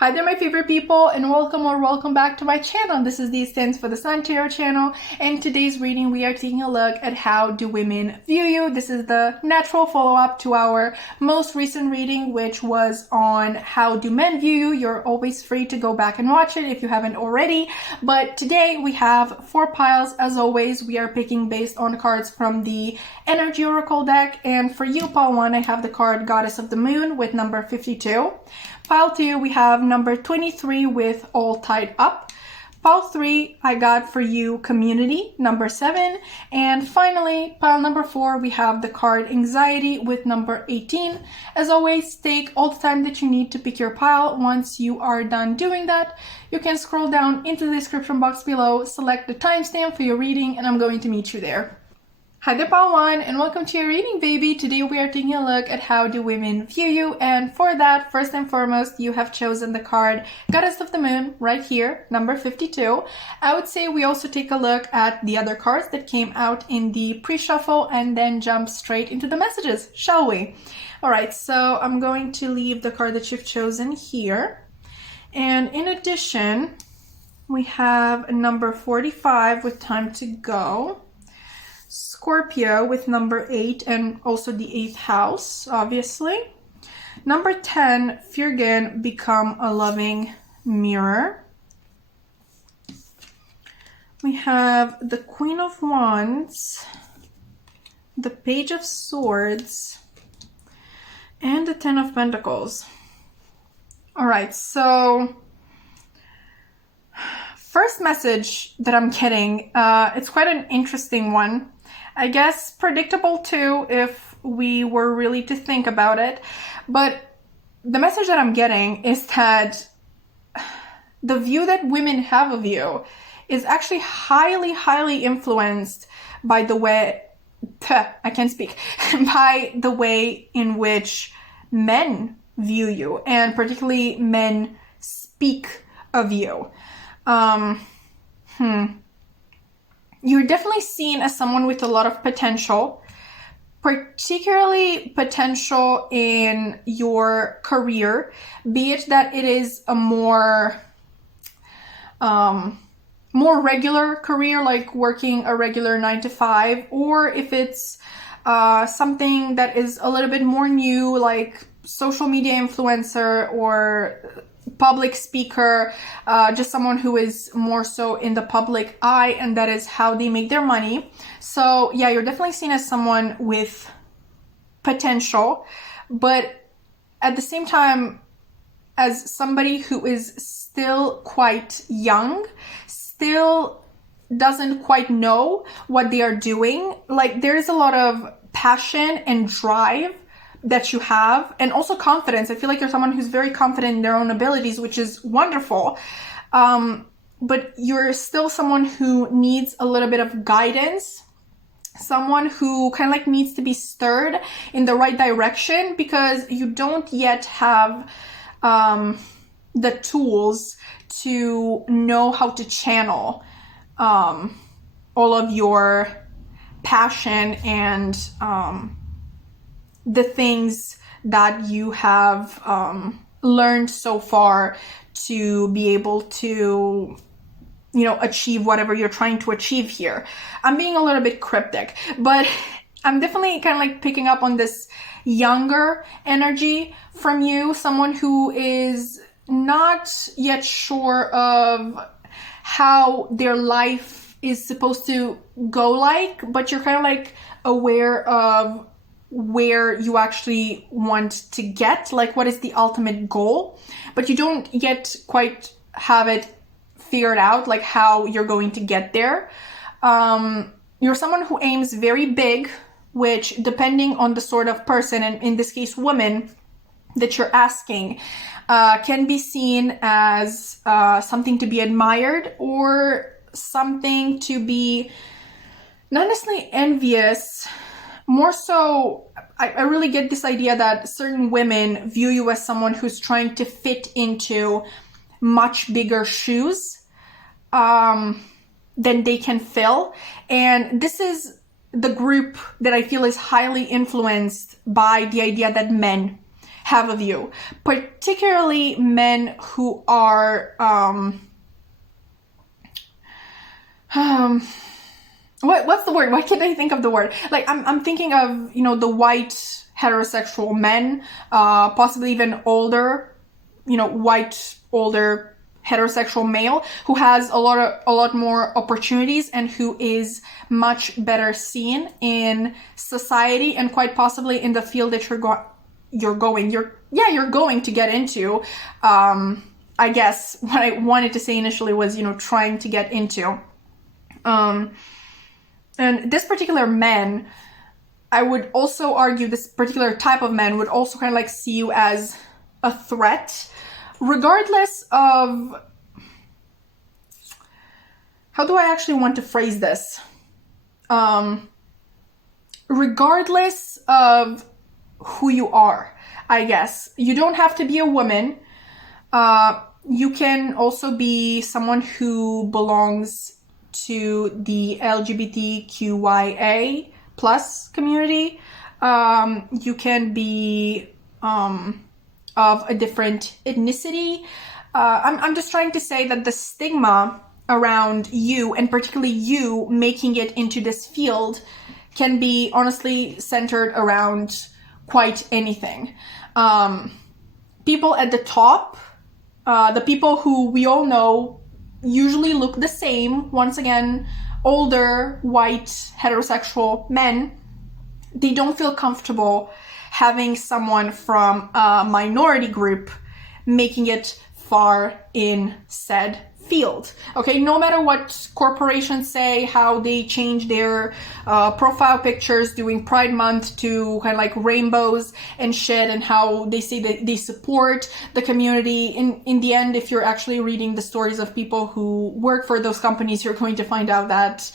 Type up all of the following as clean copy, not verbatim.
Hi there, my favorite people, and welcome back to my channel. This is the Stands for the Sun Tarot channel, and today's reading we are taking a look at how do women view you. This is the natural follow-up to our most recent reading, which was on how do men view you. You're always free to go back and watch it if you haven't already, but today we have 4 piles. As always, we are picking based on cards from the Energy Oracle deck, and for you, pile 1, I have the card Goddess of the Moon with number 52. Pile 2, we have number 23 with All Tied Up. Pile 3, I got for you Community, number 7. And finally, pile number 4, we have the card Anxiety with number 18. As always, take all the time that you need to pick your pile. Once you are done doing that, you can scroll down into the description box below, select the timestamp for your reading, and I'm going to meet you there. Hi there, pile 1, and welcome to your reading, baby. Today we are taking a look at how do women view you, and for that, first and foremost, you have chosen the card Goddess of the Moon right here, number 52. I would say we also take a look at the other cards that came out in the pre-shuffle and then jump straight into the messages, shall we? Alright, so I'm going to leave the card that you've chosen here, and in addition, we have number 45 with Time to Go, Scorpio with number 8 and also the 8th house, obviously. Number 10, Fürgen, Become a Loving Mirror. We have the Queen of Wands, the Page of Swords, and the Ten of Pentacles. Alright, so first message that I'm getting, it's quite an interesting one. I guess predictable too if we were really to think about it, but the message that I'm getting is that the view that women have of you is actually highly influenced by the way, I can't speak, by the way in which men view you, and particularly men speak of you. You're definitely seen as someone with a lot of potential, particularly potential in your career, be it that it is a more regular career, like working a regular 9-to-5, or if it's something that is a little bit more new, like social media influencer or public speaker, just someone who is more so in the public eye, and that is how they make their money. So yeah, you're definitely seen as someone with potential, but at the same time, as somebody who is still quite young, still doesn't quite know what they are doing. Like, there's a lot of passion and drive that you have, and also confidence. I feel like you're someone who's very confident in their own abilities, which is wonderful. But you're still someone who needs a little bit of guidance, someone who kind of like needs to be stirred in the right direction, because you don't yet have the tools to know how to channel all of your passion and the things that you have learned so far to be able to, you know, achieve whatever you're trying to achieve here. I'm being a little bit cryptic, but I'm definitely kind of like picking up on this younger energy from you, someone who is not yet sure of how their life is supposed to go like, but you're kind of like aware of where you actually want to get, like what is the ultimate goal, but you don't yet quite have it figured out, like how you're going to get there. You're someone who aims very big, which, depending on the sort of person, and in this case woman, that you're asking, can be seen as something to be admired, or something to be not necessarily envious. More so, I really get this idea that certain women view you as someone who's trying to fit into much bigger shoes than they can fill. And this is the group that I feel is highly influenced by the idea that men have of you, particularly men who are what's the word? Why can't I think of the word? Like I'm thinking of, you know, the white heterosexual men, possibly even older, you know, white older heterosexual male who has a lot more opportunities and who is much better seen in society and quite possibly in the field that you're going to get into. I guess what I wanted to say initially was, you know, trying to get into. And this particular man, I would also argue this particular type of man would also kind of like see you as a threat, regardless of, how do I actually want to phrase this? Regardless of who you are, I guess. You don't have to be a woman. You can also be someone who belongs to the LGBTQIA plus community. You can be of a different ethnicity. I'm just trying to say that the stigma around you, and particularly you making it into this field, can be honestly centered around quite anything. People at the top, the people who we all know usually look the same, once again, older, white, heterosexual men, they don't feel comfortable having someone from a minority group making it far in said field. Okay, no matter what corporations say, how they change their profile pictures during Pride Month to kind of like rainbows and shit, and how they say that they support the community. In the end, if you're actually reading the stories of people who work for those companies, you're going to find out that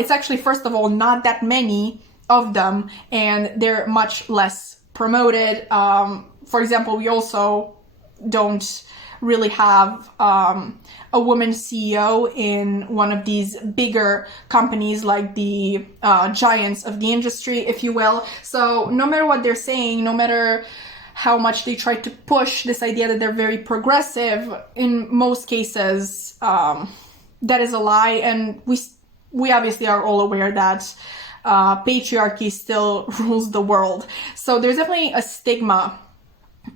it's actually, first of all, not that many of them, and they're much less promoted. For example, we also don't really have a woman CEO in one of these bigger companies, like the giants of the industry, if you will. So no matter what they're saying, no matter how much they try to push this idea that they're very progressive, in most cases that is a lie. And we obviously are all aware that patriarchy still rules the world. So there's definitely a stigma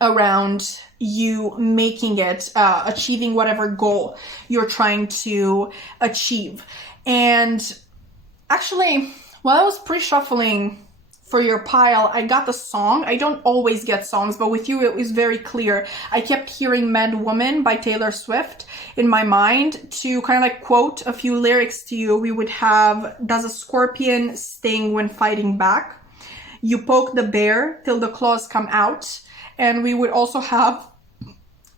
around you making it, achieving whatever goal you're trying to achieve. And actually, while I was pre-shuffling for your pile, I got the song. I don't always get songs, but with you it was very clear. I kept hearing Mad Woman by Taylor Swift in my mind. To kind of like quote a few lyrics to you, we would have, does a scorpion sting when fighting back? You poke the bear till the claws come out. And we would also have,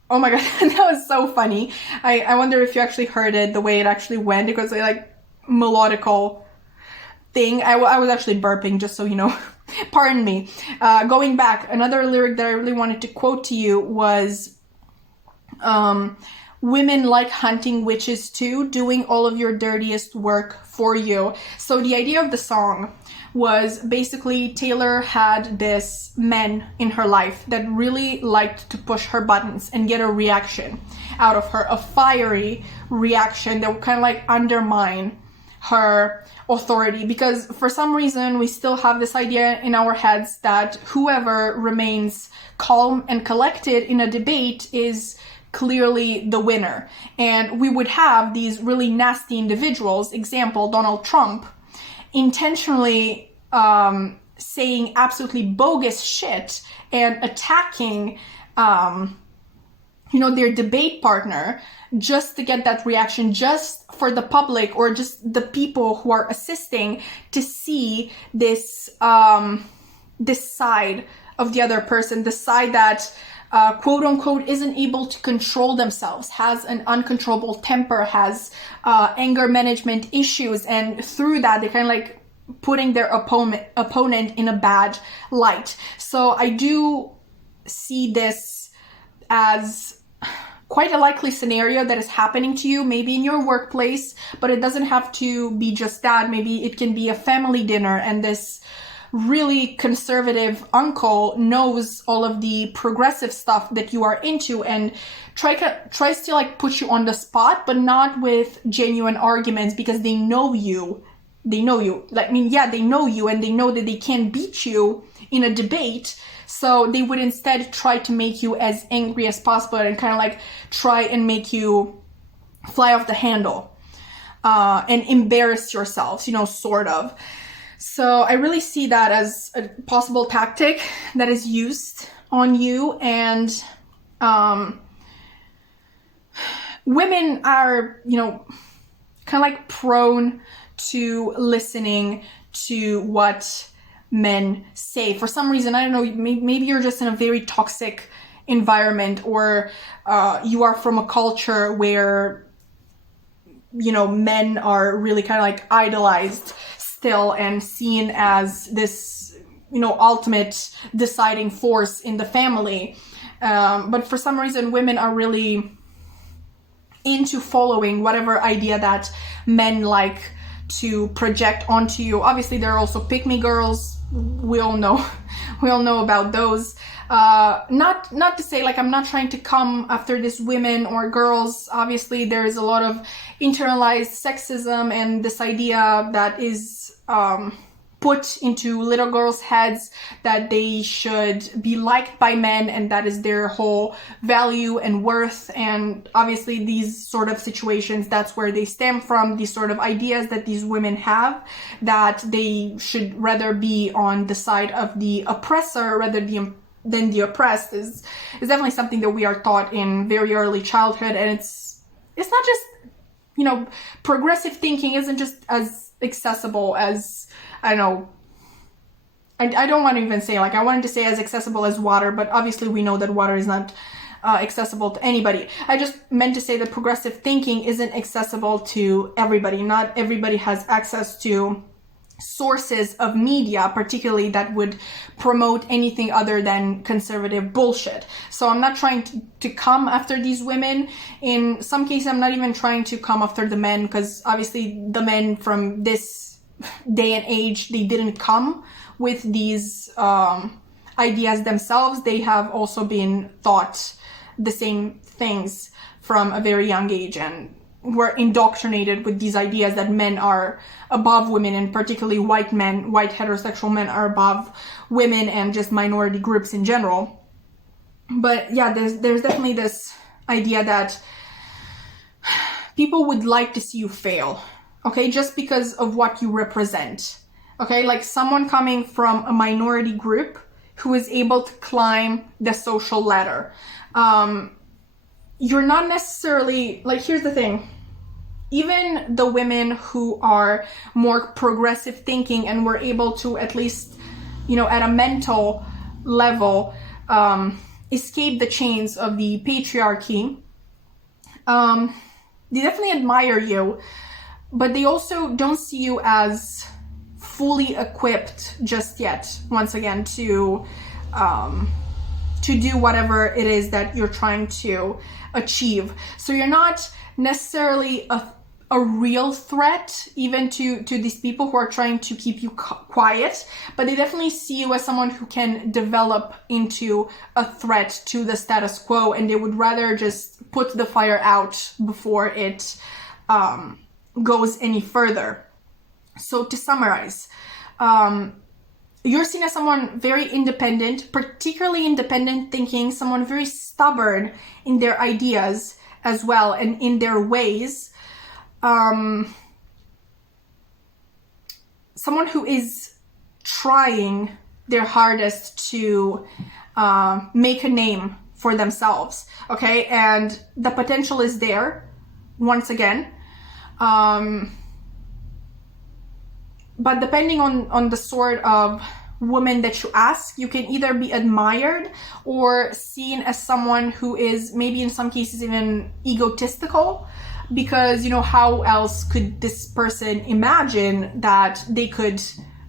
oh my god, that was so funny. I wonder if you actually heard it, the way it actually went. It was like melodical thing. I was actually burping, just so you know. Pardon me. Going back, another lyric that I really wanted to quote to you was, women like hunting witches too, doing all of your dirtiest work for you. So the idea of the song was basically Taylor had this man in her life that really liked to push her buttons and get a reaction out of her, a fiery reaction that would kind of like undermine her authority. Because for some reason we still have this idea in our heads that whoever remains calm and collected in a debate is clearly the winner. And we would have these really nasty individuals, example Donald Trump, intentionally saying absolutely bogus shit and attacking their debate partner just to get that reaction, just for the public or just the people who are assisting to see this this side of the other person, the side that quote unquote isn't able to control themselves, has an uncontrollable temper, has anger management issues, and through that they kind of like putting their opponent in a bad light. So I do see this as quite a likely scenario that is happening to you, maybe in your workplace, but it doesn't have to be just that. Maybe it can be a family dinner and this really conservative uncle knows all of the progressive stuff that you are into and tries to like put you on the spot, but not with genuine arguments, because they know you. Like, I mean, yeah, they know you and they know that they can't beat you in a debate. So they would instead try to make you as angry as possible and kind of like try and make you fly off the handle and embarrass yourselves, sort of. So I really see that as a possible tactic that is used on you. And women are, kind of like prone to listening to what men say. For some reason, I don't know, maybe you're just in a very toxic environment, or you are from a culture where, men are really kind of like idolized still and seen as this, ultimate deciding force in the family. But for some reason, women are really into following whatever idea that men like to project onto you. Obviously, there are also pick-me girls. We all know about those. Not to say, like, I'm not trying to come after these women or girls. Obviously, there is a lot of internalized sexism and this idea that is put into little girls' heads that they should be liked by men, and that is their whole value and worth. And obviously these sort of situations, that's where they stem from, these sort of ideas that these women have, that they should rather be on the side of the oppressor rather than the oppressed, is definitely something that we are taught in very early childhood. And it's not just, progressive thinking isn't just as accessible as, I don't know, I don't want to even say, like, I wanted to say as accessible as water, but obviously we know that water is not accessible to anybody. I just meant to say that progressive thinking isn't accessible to everybody. Not everybody has access to sources of media, particularly that would promote anything other than conservative bullshit. So I'm not trying to come after these women. In some cases, I'm not even trying to come after the men, because obviously the men from this day and age, they didn't come with these ideas themselves. They have also been taught the same things from a very young age and were indoctrinated with these ideas that men are above women, and particularly white men, white heterosexual men are above women and just minority groups in general. But yeah, there's definitely this idea that people would like to see you fail, okay, just because of what you represent, okay? Like someone coming from a minority group who is able to climb the social ladder. You're not necessarily, like, here's the thing. Even the women who are more progressive thinking and were able to, at least, at a mental level, escape the chains of the patriarchy, they definitely admire you, but they also don't see you as fully equipped just yet, once again, to do whatever it is that you're trying to achieve. So you're not necessarily a real threat even to these people who are trying to keep you quiet, but they definitely see you as someone who can develop into a threat to the status quo, and they would rather just put the fire out before it goes any further. So to summarize, you're seen as someone very independent, particularly independent thinking, someone very stubborn in their ideas as well and in their ways. Someone who is trying their hardest to make a name for themselves, okay? And the potential is there, once again. But depending on the sort of woman that you ask, you can either be admired or seen as someone who is maybe in some cases even egotistical, because, how else could this person imagine that they could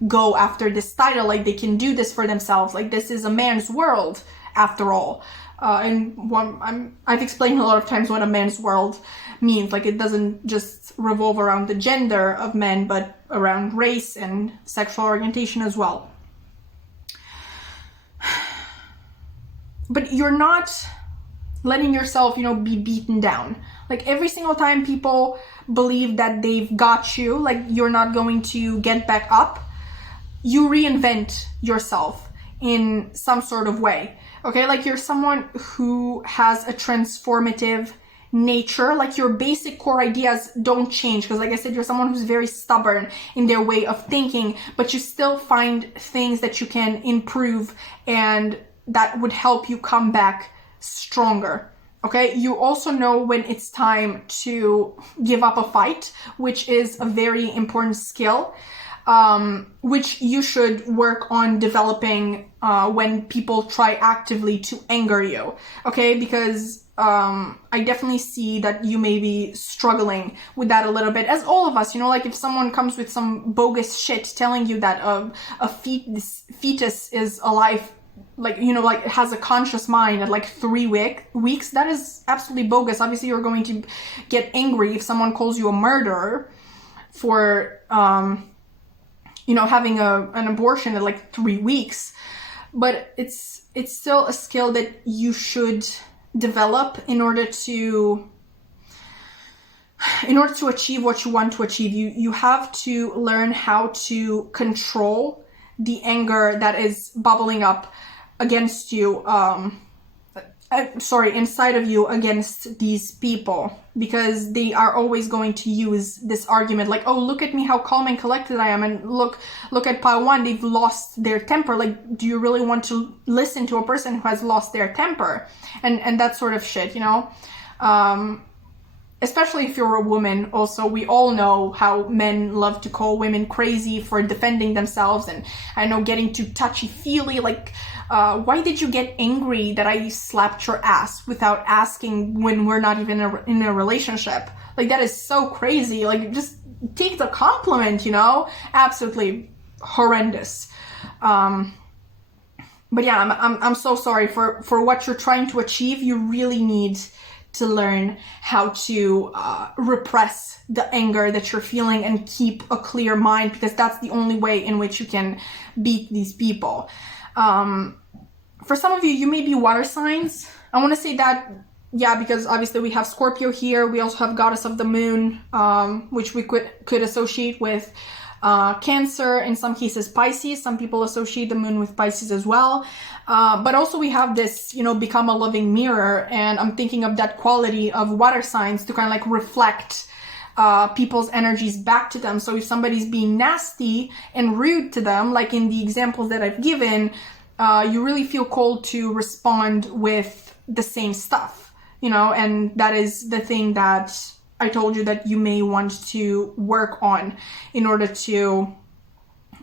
go after this title? Like, they can do this for themselves. Like, this is a man's world after all. I've explained a lot of times what a man's world means. Like, it doesn't just revolve around the gender of men, but around race and sexual orientation as well. but you're not letting yourself, you know, be beaten down. Like every single time people believe that they've got you, like you're not going to get back up, you reinvent yourself in some sort of way. Okay, like you're someone who has a transformative nature, like your basic core ideas don't change, because like I said, you're someone who's very stubborn in their way of thinking, but you still find things that you can improve and that would help you come back stronger. Okay, you also know when it's time to give up a fight, which is a very important skill, which you should work on developing when people try actively to anger you. Okay, because I definitely see that you may be struggling with that a little bit, as all of us, you know, like if someone comes with some bogus shit telling you that a fetus is alive, like, you know, like it has a conscious mind at like 3 weeks, that is absolutely bogus. Obviously, you're going to get angry if someone calls you a murderer for, you know, having an abortion at like 3 weeks. But it's still a skill that you should develop in order to achieve what you want to achieve. You have to learn how to control the anger that is bubbling up against you, inside of you against these people, because they are always going to use this argument like, oh, look at me, how calm and collected I am, and look at pile one, they've lost their temper. Like, do you really want to listen to a person who has lost their temper? And that sort of shit, you know? Especially if you're a woman. Also, we all know how men love to call women crazy for defending themselves, and I know getting too touchy-feely, like, why did you get angry that I slapped your ass without asking when we're not even in a relationship? Like, that is so crazy. Like, just take the compliment, you know? Absolutely horrendous. But yeah, I'm so sorry for what you're trying to achieve. You really need to learn how to repress the anger that you're feeling and keep a clear mind, because that's the only way in which you can beat these people. For some of you, you may be water signs. I want to say that, yeah, because obviously we have Scorpio here. We also have Goddess of the Moon, which we could associate with Cancer, in some cases Pisces. Some people associate the moon with Pisces as well. But also we have this, you know, become a loving mirror. And I'm thinking of that quality of water signs to kind of like reflect people's energies back to them. So if somebody's being nasty and rude to them, like in the examples that I've given, you really feel called to respond with the same stuff, you know, and that is the thing that I told you that you may want to work on in order to, you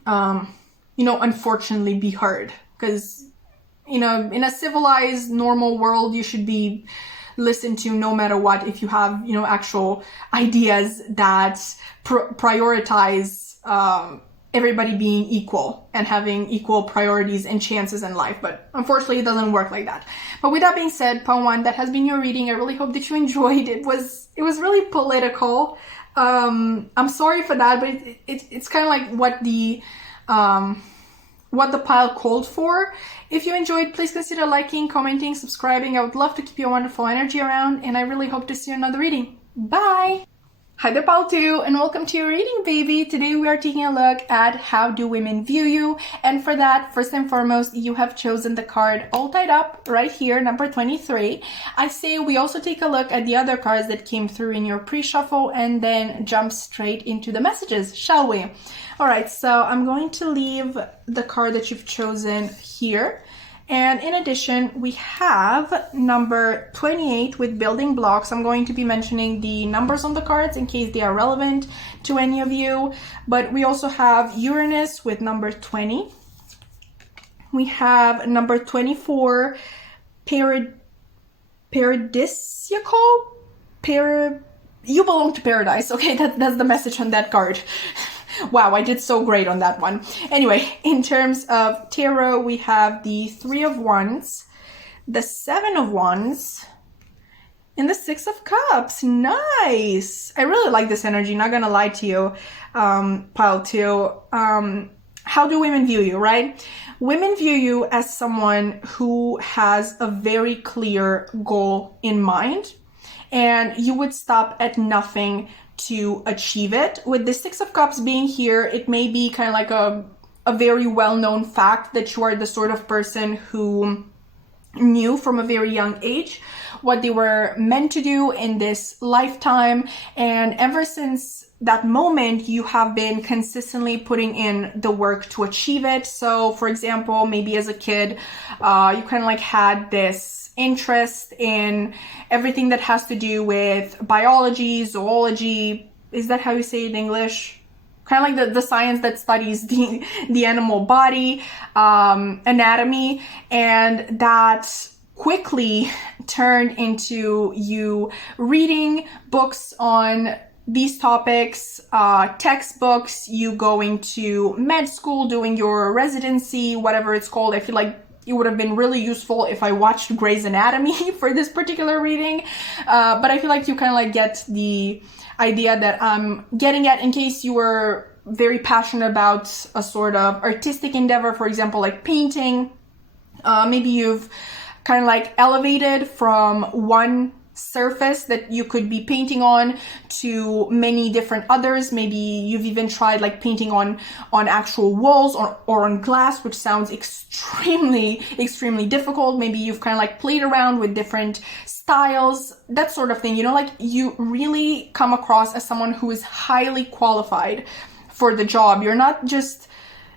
know, unfortunately be heard. Because, you know, in a civilized, normal world, you should be listened to no matter what if you have, you know, actual ideas that prioritize everybody being equal and having equal priorities and chances in life. But unfortunately, it doesn't work like that. But with that being said, Pile 1, that has been your reading. I really hope that you enjoyed. It was really political. I'm sorry for that, but it's kind of like what the pile called for. If you enjoyed, please consider liking, commenting, subscribing. I would love to keep your wonderful energy around, and I really hope to see you in another reading. Bye! Hi there, Pile 2, and welcome to your reading, baby. Today we are taking a look at how do women view you, and for that, first and foremost, you have chosen the card All Tied Up right here, number 23. I say we also take a look at the other cards that came through in your pre-shuffle and then jump straight into the messages, shall we? All right, so I'm going to leave the card that you've chosen here. And in addition, we have number 28 with building blocks. I'm going to be mentioning the numbers on the cards in case they are relevant to any of you. But we also have Uranus with number 20. We have number 24, paradisiacal? You belong to paradise. Okay, that's the message on that card. Wow, I did so great on that one. Anyway, in terms of tarot, we have the 3 of Wands, the 7 of Wands, and the 6 of Cups. Nice! I really like this energy, not gonna lie to you, Pile 2. how do women view you, right? Women view you as someone who has a very clear goal in mind, and you would stop at nothing to achieve it. With the Six of Cups being here, it may be kind of like a very well-known fact that you are the sort of person who knew from a very young age what they were meant to do in this lifetime, and ever since that moment you have been consistently putting in the work to achieve it. So for example, maybe as a kid you kind of like had this interest in everything that has to do with biology, zoology, is that how you say it in English? Kind of like the science that studies the animal body, anatomy, and that quickly turned into you reading books on these topics, textbooks, you going to med school, doing your residency, whatever it's called. I feel like it would have been really useful if I watched Grey's Anatomy for this particular reading. But I feel like you kind of like get the idea that I'm getting at, in case you were very passionate about a sort of artistic endeavor, for example, like painting. Maybe you've kind of like elevated from one surface that you could be painting on to many different others. Maybe you've even tried like painting on actual walls or on glass, which sounds extremely difficult. Maybe you've kind of like played around with different styles, that sort of thing. You know, like you really come across as someone who is highly qualified for the job. You're not just,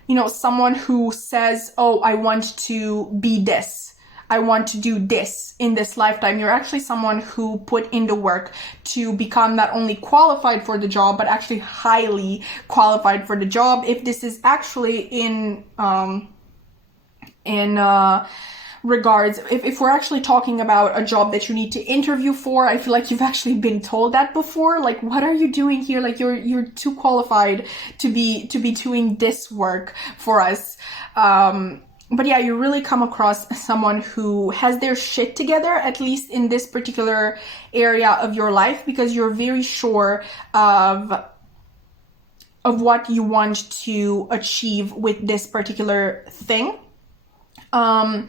you know, someone who says, oh, I want to be this, I want to do this in this lifetime. You're actually someone who put in the work to become not only qualified for the job, but actually highly qualified for the job. If this is actually in regards, if we're actually talking about a job that you need to interview for, I feel like you've actually been told that before. Like, what are you doing here? Like, you're too qualified to be doing this work for us. But yeah, you really come across as someone who has their shit together, at least in this particular area of your life, because you're very sure of what you want to achieve with this particular thing. Going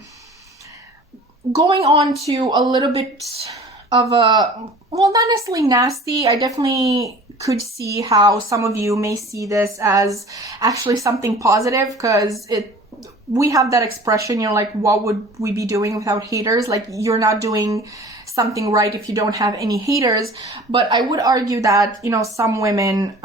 on to a little bit of a, well, not necessarily nasty. I definitely could see how some of you may see this as actually something positive, because we have that expression, you know, like, what would we be doing without haters? Like, you're not doing something right if you don't have any haters. But I would argue that, you know, some women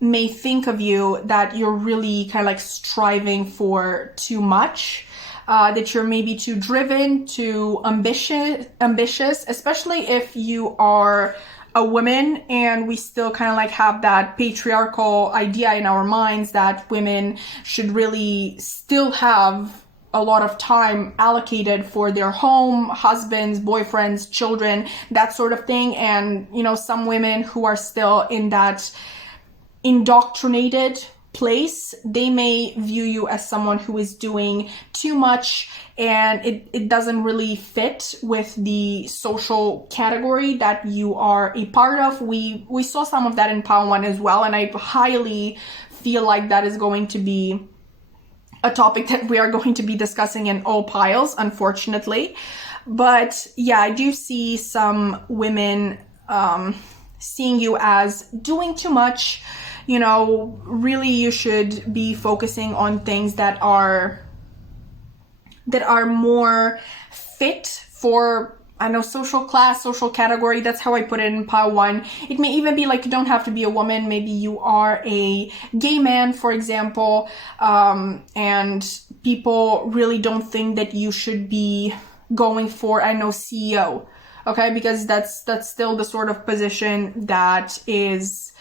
may think of you that you're really kind of like striving for too much, that you're maybe too driven, too ambitious, especially if you are a woman, and we still kind of like have that patriarchal idea in our minds that women should really still have a lot of time allocated for their home, husbands, boyfriends, children, that sort of thing. And, you know, some women who are still in that indoctrinated place, they may view you as someone who is doing too much, and it doesn't really fit with the social category that you are a part of. We saw some of that in Pile 1 as well, and I highly feel like that is going to be a topic that we are going to be discussing in all piles, unfortunately. But yeah, I do see some women seeing you as doing too much. You know, really you should be focusing on things that are more fit for, I know, social class, social category. That's how I put it in Pile 1. It may even be like, you don't have to be a woman. Maybe you are a gay man, for example, and people really don't think that you should be going for, I know, CEO, okay? Because that's still the sort of position that is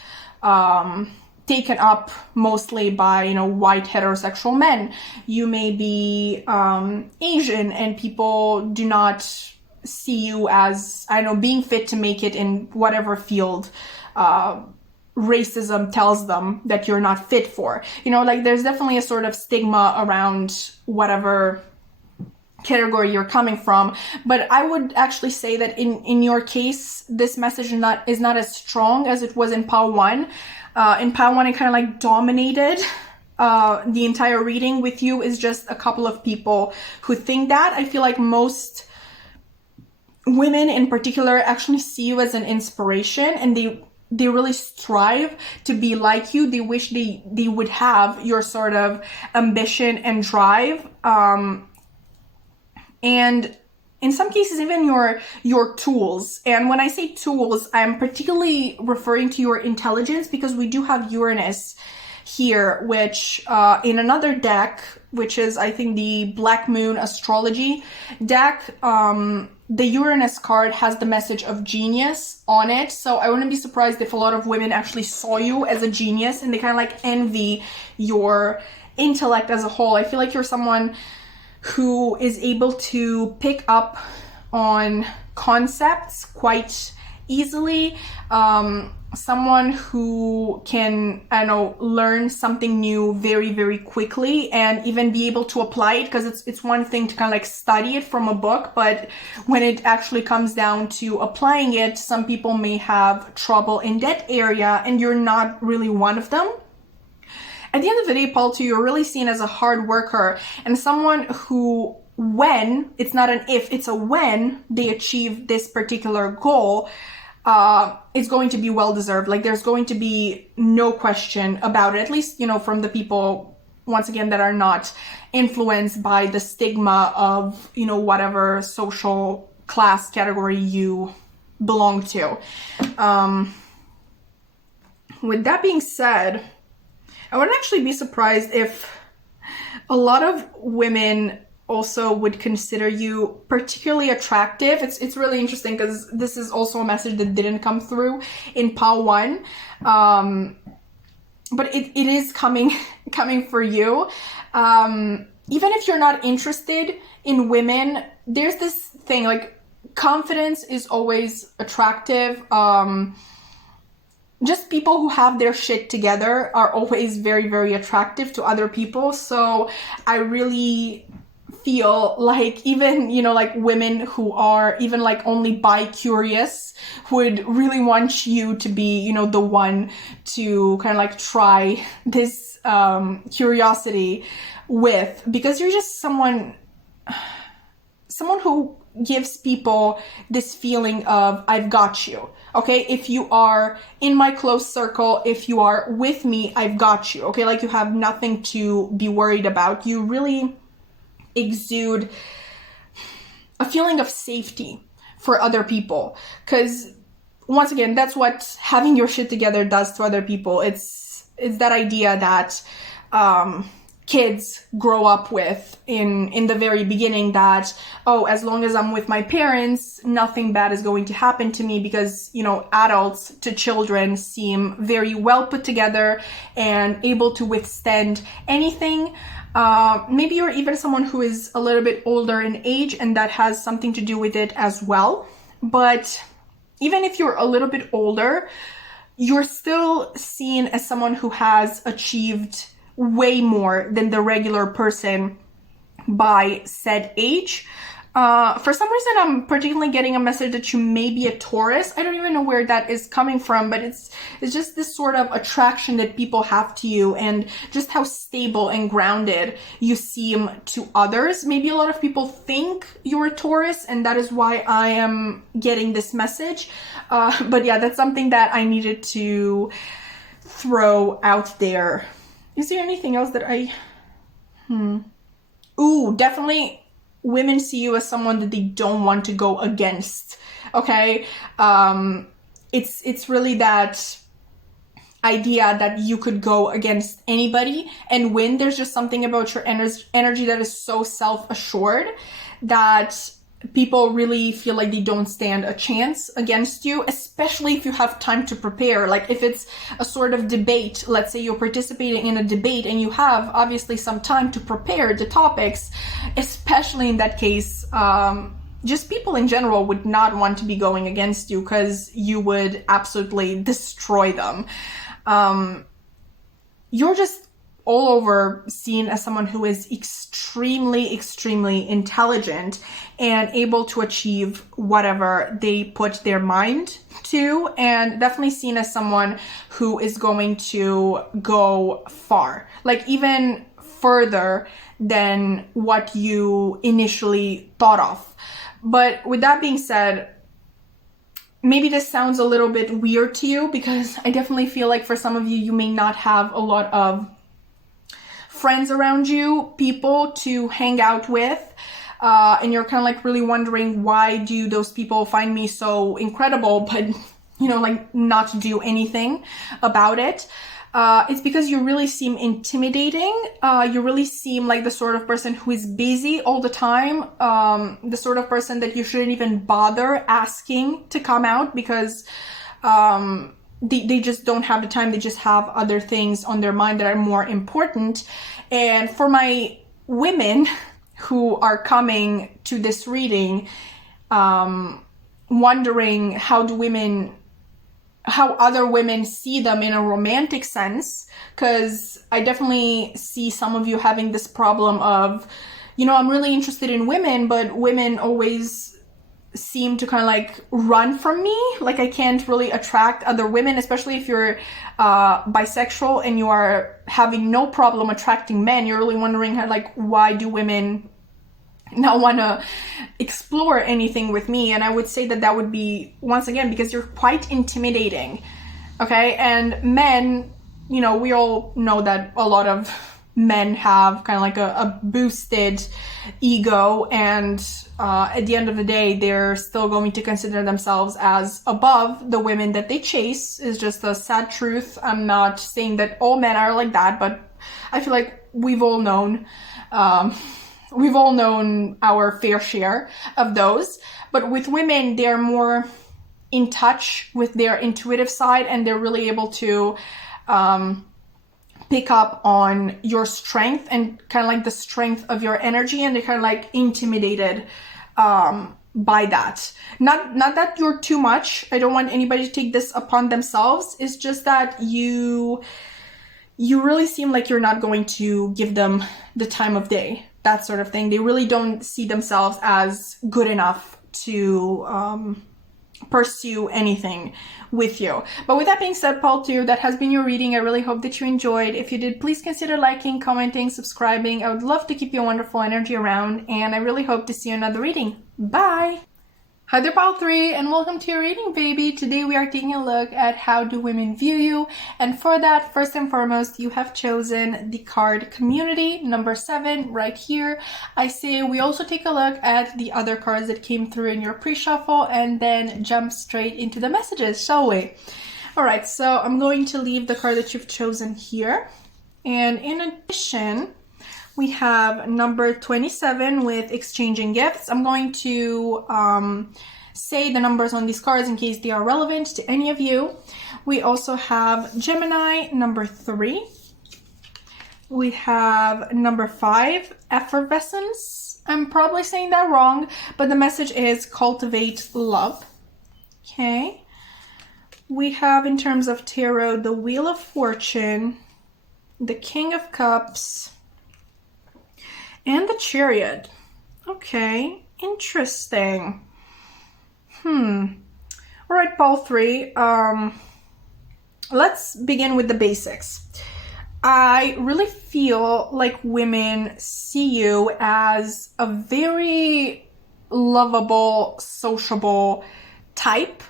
taken up mostly by, you know, white heterosexual men. You may be Asian, and people do not see you as, I don't know, being fit to make it in whatever field racism tells them that you're not fit for. You know, like, there's definitely a sort of stigma around whatever category you're coming from. But I would actually say that in your case, this message is not as strong as it was in Pile 1. In Pile 1, it kind of like dominated the entire reading with you is just a couple of people who think that. I feel like most women in particular actually see you as an inspiration, and they really strive to be like you. They wish they would have your sort of ambition and drive, and in some cases even your tools. And when I say tools, I'm particularly referring to your intelligence, because we do have Uranus here, which in another deck, which is I think the Black Moon astrology deck, the Uranus card has the message of genius on it. So I wouldn't be surprised if a lot of women actually saw you as a genius, and they kind of like envy your intellect as a whole. I feel like you're someone who is able to pick up on concepts quite easily, someone who can, I don't know, learn something new very, very quickly, and even be able to apply it, because it's one thing to kind of like study it from a book, but when it actually comes down to applying it, some people may have trouble in that area, and you're not really one of them. At the end of the day, Paul, too, you're really seen as a hard worker and someone who, when, it's not an if, it's a when they achieve this particular goal, it's going to be well-deserved. Like, there's going to be no question about it, at least, you know, from the people, once again, that are not influenced by the stigma of, you know, whatever social class category you belong to. With that being said, I wouldn't actually be surprised if a lot of women also would consider you particularly attractive. It's really interesting, because this is also a message that didn't come through in pile 1, but it is coming for you. Even if you're not interested in women, there's this thing, like, confidence is always attractive. Just people who have their shit together are always very, very attractive to other people. So I really feel like even, you know, like women who are even like only bi-curious would really want you to be, you know, the one to kind of like try this curiosity with, because you're just someone who gives people this feeling of, I've got you. Okay, if you are in my close circle, if you are with me, I've got you. Okay, like, you have nothing to be worried about. You really exude a feeling of safety for other people, because once again, that's what having your shit together does to other people. It's that idea that kids grow up with in the very beginning, that, oh, as long as I'm with my parents, nothing bad is going to happen to me, because, you know, adults to children seem very well put together and able to withstand anything. Maybe you're even someone who is a little bit older in age, and that has something to do with it as well. But even if you're a little bit older, you're still seen as someone who has achieved way more than the regular person by said age. For some reason, I'm particularly getting a message that you may be a Taurus. I don't even know where that is coming from, but it's just this sort of attraction that people have to you, and just how stable and grounded you seem to others. Maybe a lot of people think you're a Taurus, and that is why I am getting this message. But yeah, that's something that I needed to throw out there. Is there anything else that Ooh, definitely women see you as someone that they don't want to go against. Okay? It's really that idea that you could go against anybody and win. There's just something about your energy that is so self-assured that people really feel like they don't stand a chance against you, especially if you have time to prepare. Like, if it's a sort of debate, let's say you're participating in a debate and you have obviously some time to prepare the topics, especially in that case, just people in general would not want to be going against you, because you would absolutely destroy them. You're just all over seen as someone who is extremely, extremely intelligent and able to achieve whatever they put their mind to. to, and definitely seen as someone who is going to go far, like even further than what you initially thought of. But with that being said, maybe this sounds a little bit weird to you, because I definitely feel like for some of you, you may not have a lot of friends around you, people to hang out with, and you're kind of like really wondering, why do those people find me so incredible, but you know, like not do anything about it? It's because you really seem intimidating. You really seem like the sort of person who is busy all the time. The sort of person that you shouldn't even bother asking to come out, because they just don't have the time. They just have other things on their mind that are more important. And for my women who are coming to this reading, wondering how other women see them in a romantic sense, because I definitely see some of you having this problem of, you know, I'm really interested in women, but women always seem to kind of like run from me. Like I can't really attract other women, especially if you're bisexual and you are having no problem attracting men. You're really wondering how, like, why do women not want to explore anything with me? And I would say that that would be, once again, because you're quite intimidating. Okay. And men, you know, we all know that a lot of men have kind of like a boosted ego, and at the end of the day, they're still going to consider themselves as above the women that they chase. Is just a sad truth. I'm not saying that all men are like that, but I feel like we've all known our fair share of those. But with women, they're more in touch with their intuitive side, and they're really able to pick up on your strength and kind of like the strength of your energy, and they're kind of like intimidated by that. Not that you're too much. I don't want anybody to take this upon themselves. It's just that you really seem like you're not going to give them the time of day, that sort of thing. They really don't see themselves as good enough to pursue anything with you. But with that being said, Paul 2, that has been your reading. I really hope that you enjoyed. If you did, please consider liking, commenting, subscribing. I would love to keep your wonderful energy around, and I really hope to see you in another reading. Bye! Hi there, Paul 3, and welcome to your reading, baby. Today we are taking a look at how do women view you, and for that, first and foremost, you have chosen the card Community, number 7, right here. I say we also take a look at the other cards that came through in your pre-shuffle, and then jump straight into the messages, shall we? Alright, so I'm going to leave the card that you've chosen here, and in addition, we have number 27 with exchanging gifts. I'm going to say the numbers on these cards in case they are relevant to any of you. We also have Gemini, number 3. We have number 5, Effervescence. I'm probably saying that wrong, but the message is cultivate love. Okay. We have, in terms of tarot, the Wheel of Fortune, the King of Cups, and the Chariot. Okay, interesting. All right, Paul 3. Let's begin with the basics. I really feel like women see you as a very lovable, sociable type.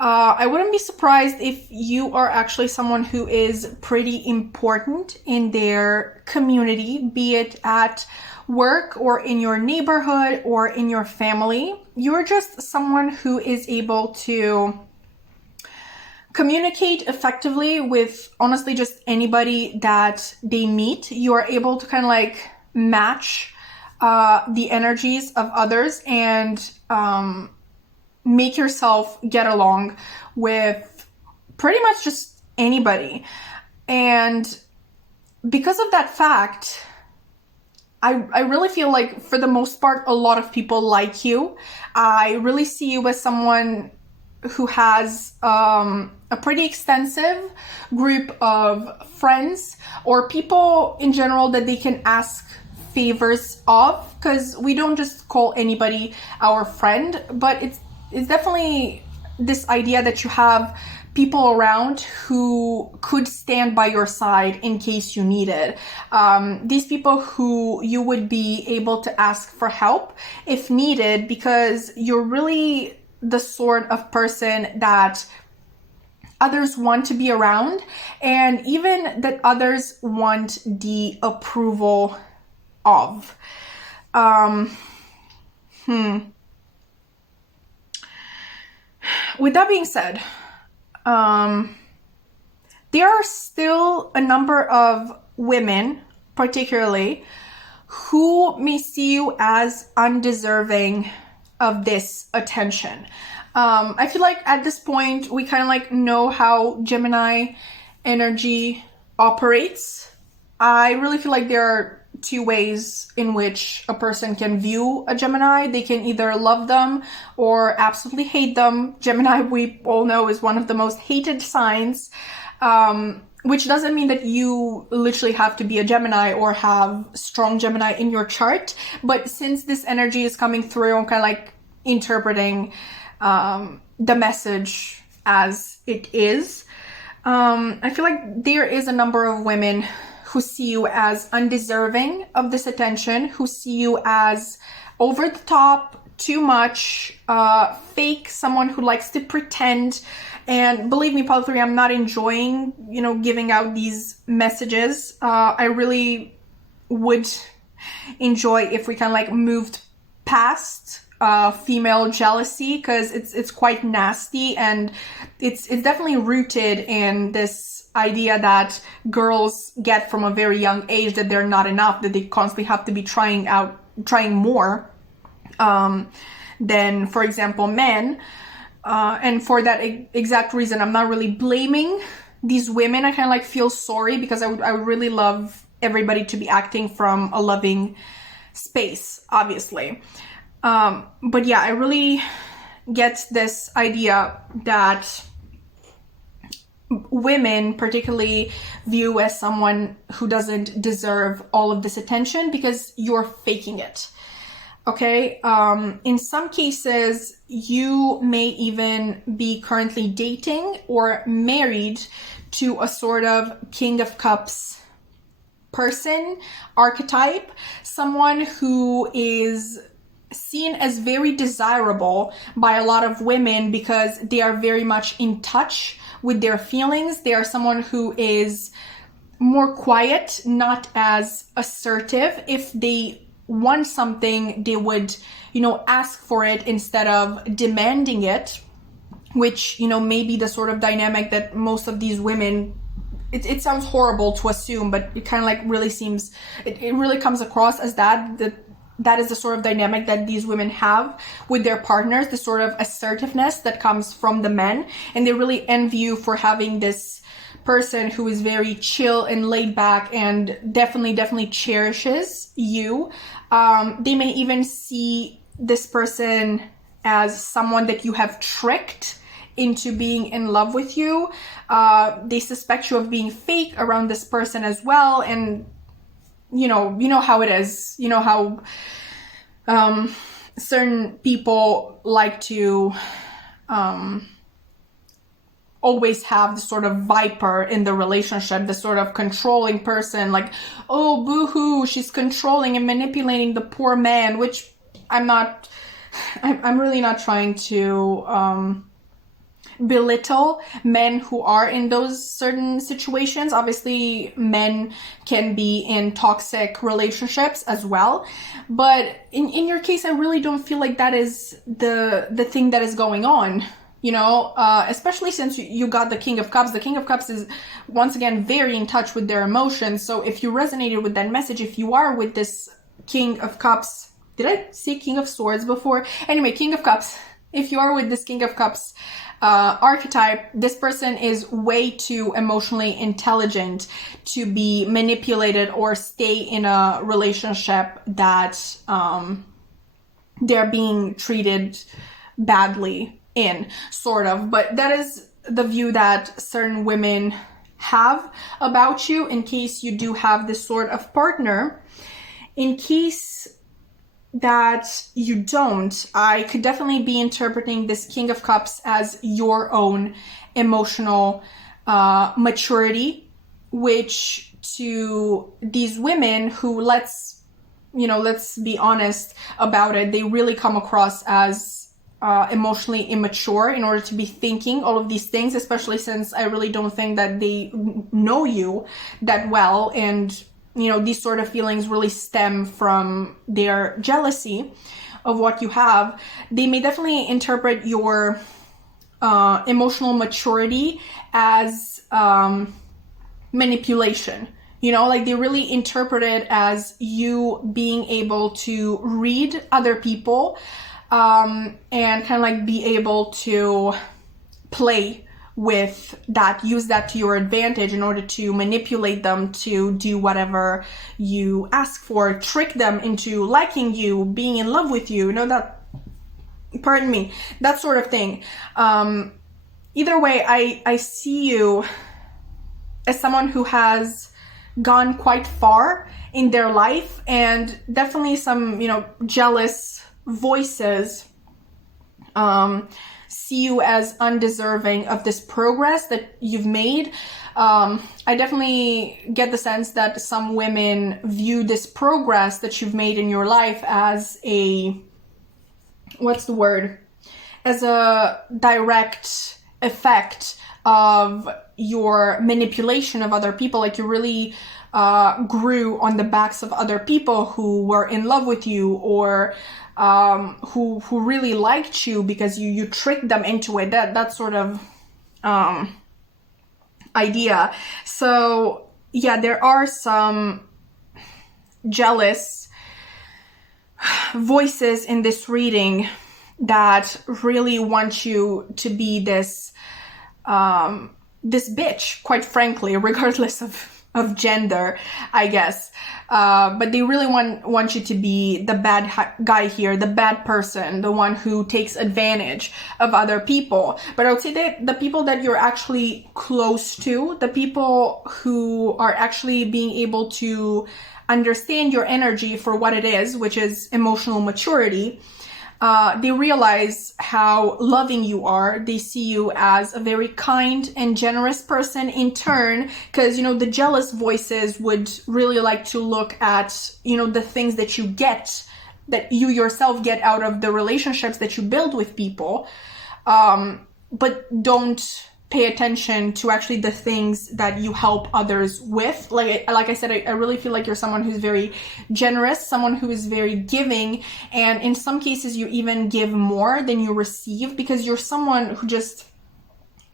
I wouldn't be surprised if you are actually someone who is pretty important in their community, be it at work or in your neighborhood or in your family. You're just someone who is able to communicate effectively with honestly just anybody that they meet. You are able to kind of like match the energies of others and make yourself get along with pretty much just anybody. And because of that fact, I really feel like for the most part, a lot of people like you. I really see you as someone who has a pretty extensive group of friends or people in general that they can ask favors of, because we don't just call anybody our friend, but it's definitely this idea that you have people around who could stand by your side in case you need it. These people who you would be able to ask for help if needed, because you're really the sort of person that others want to be around, and even that others want the approval of. With that being said, there are still a number of women, particularly, who may see you as undeserving of this attention. I feel like at this point, we kind of like know how Gemini energy operates. I really feel like there are two ways in which a person can view a Gemini. They can either love them or absolutely hate them. Gemini, we all know, is one of the most hated signs, which doesn't mean that you literally have to be a Gemini or have strong Gemini in your chart. But since this energy is coming through, I'm kind of like interpreting the message as it is. I feel like there is a number of women who see you as undeserving of this attention, who see you as over the top, too much, fake, someone who likes to pretend. And believe me, Pile 3, I'm not enjoying, giving out these messages. I really would enjoy if we kind of like moved past female jealousy, because it's quite nasty, and it's definitely rooted in this idea that girls get from a very young age, that they're not enough, that they constantly have to be trying more than, for example, men. And for that exact reason, I'm not really blaming these women. I kind of like feel sorry, because I would really love everybody to be acting from a loving space, obviously. But yeah, I really get this idea that women particularly view as someone who doesn't deserve all of this attention because you're faking it. Okay, in some cases, you may even be currently dating or married to a sort of King of Cups person archetype, someone who is seen as very desirable by a lot of women because they are very much in touch with their feelings. They are someone who is more quiet, not as assertive. If they want something, they would, ask for it instead of demanding it, which, may be the sort of dynamic that most of these women, it sounds horrible to assume, but it kind of like really seems, it really comes across as that is the sort of dynamic that these women have with their partners, the sort of assertiveness that comes from the men. And they really envy you for having this person who is very chill and laid back and definitely cherishes you. They may even see this person as someone that you have tricked into being in love with you. They suspect you of being fake around this person as well. And you know how it is. You know how certain people like to always have the sort of viper in the relationship, the sort of controlling person, like, oh, boo-hoo, she's controlling and manipulating the poor man, which I'm really not trying to belittle men who are in those certain situations. Obviously, men can be in toxic relationships as well. But in your case, I really don't feel like that is the thing that is going on. Especially since you got the King of Cups. The King of Cups is, once again, very in touch with their emotions. So if you resonated with that message, if you are with this King of Cups, did I say King of Swords before? Anyway, King of Cups. If you are with this King of Cups archetype, this person is way too emotionally intelligent to be manipulated or stay in a relationship that they're being treated badly in, sort of. But that is the view that certain women have about you, in case you do have this sort of partner. In case that you don't, I could definitely be interpreting this King of Cups as your own emotional maturity, which to these women who, let's be honest about it, they really come across as emotionally immature in order to be thinking all of these things, especially since I really don't think that they know you that well. And these sort of feelings really stem from their jealousy of what you have. They may definitely interpret your emotional maturity as manipulation. Like they really interpret it as you being able to read other people and kind of like be able to play with that, use that to your advantage in order to manipulate them to do whatever you ask for, trick them into liking you, being in love with you, that, pardon me, that sort of thing. Either way, I see you as someone who has gone quite far in their life, and definitely some, jealous voices see you as undeserving of this progress that you've made. I definitely get the sense that some women view this progress that you've made in your life as as a direct effect of your manipulation of other people. Like you really grew on the backs of other people who were in love with you, or who really liked you because you tricked them into it. That sort of idea. So yeah, there are some jealous voices in this reading that really want you to be this bitch, quite frankly, regardless of gender, I guess. But they really want you to be the bad guy here, the bad person, the one who takes advantage of other people. But I would say that the people that you're actually close to, the people who are actually being able to understand your energy for what it is, which is emotional maturity, they realize how loving you are. They see you as a very kind and generous person in turn, because, the jealous voices would really like to look at, the things that you get, that you yourself get out of the relationships that you build with people, but don't pay attention to actually the things that you help others with. Like I said, I really feel like you're someone who's very generous, someone who is very giving, and in some cases you even give more than you receive, because you're someone who just